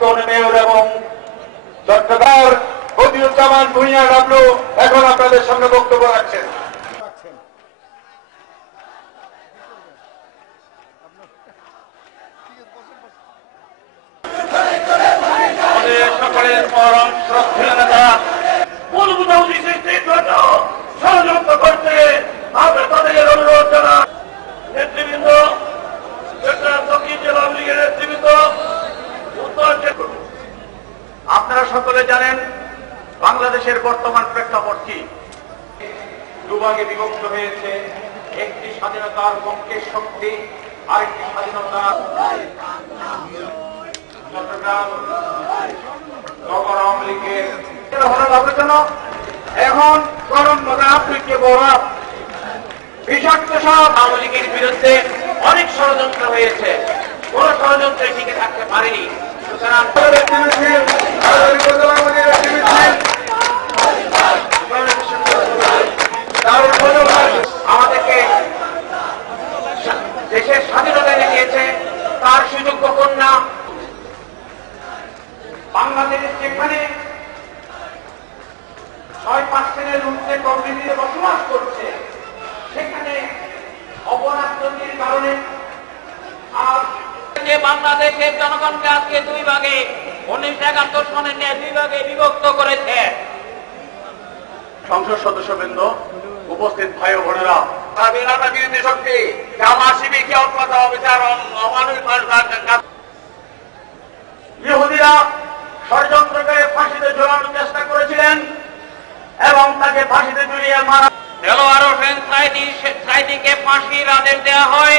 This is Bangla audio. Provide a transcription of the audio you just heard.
প্রাক্তন মেয়র এবং চট্টগ্রাম বদিউজ্জামান ভূঁইয়া ডাবলু এখন আপনাদের সামনে বক্তব্য রাখছেন। সকলের পরম শ্রদ্ধেয় নেতা ভুল বুঝাবুঝি সৃষ্টির জন্য ষড়যন্ত্র করতে আমরা তাদের অনুরোধ জানাই। নেতৃবৃন্দ, চট্টগ্রাম দক্ষিণ জেলা আওয়ামী লীগের নেতৃবৃন্দ, আপনারা সকলে জানেন বাংলাদেশের বর্তমান প্রেক্ষাপট কি। দুভাগে বিভক্ত হয়েছে, একটি স্বাধীনতার পক্ষের শক্তি, আরেকটি স্বাধীনতা চট্টগ্রাম নগর আওয়ামী লীগের আলোচনা। এখন গরম মজা আপনাকে বড় বিষাক্ত সব আওয়ামী লীগের বিরুদ্ধে অনেক ষড়যন্ত্র হয়েছে, কোন ষড়যন্ত্রে টিকে থাকতে পারেনি। সুতরাং আমাদেরকে দেশের স্বাধীনতা এনে দিয়েছে তার সুযোগ্য কন্যা বাংলাদেশ, যেখানে 6% ঊর্ধ্বে প্রবৃদ্ধিতে বসবাস করছে, সেখানে অপরাধের কারণে আর যে বাংলাদেশের জনগণকে আজকে দুই ভাগে 1971 সনের ন্যায় দুই ভাগে বিভক্ত করেছে। সংসদ সদস্যবৃন্দ, উপস্থিত ভাই ও বোনেরা, বিরোধী শক্তি জামাত শিবিরকে অত্যন্ত অবিচার ইহুদিরা ষড়যন্ত্র করে ফাঁসিতে ঝোলানোর চেষ্টা করেছিলেন এবং তাকে ফাঁসিতে ঝুলিয়ে মারা। দেলোয়ার হোসেন সাঈদীকে ফাঁসির আদেশ দেওয়া হয়।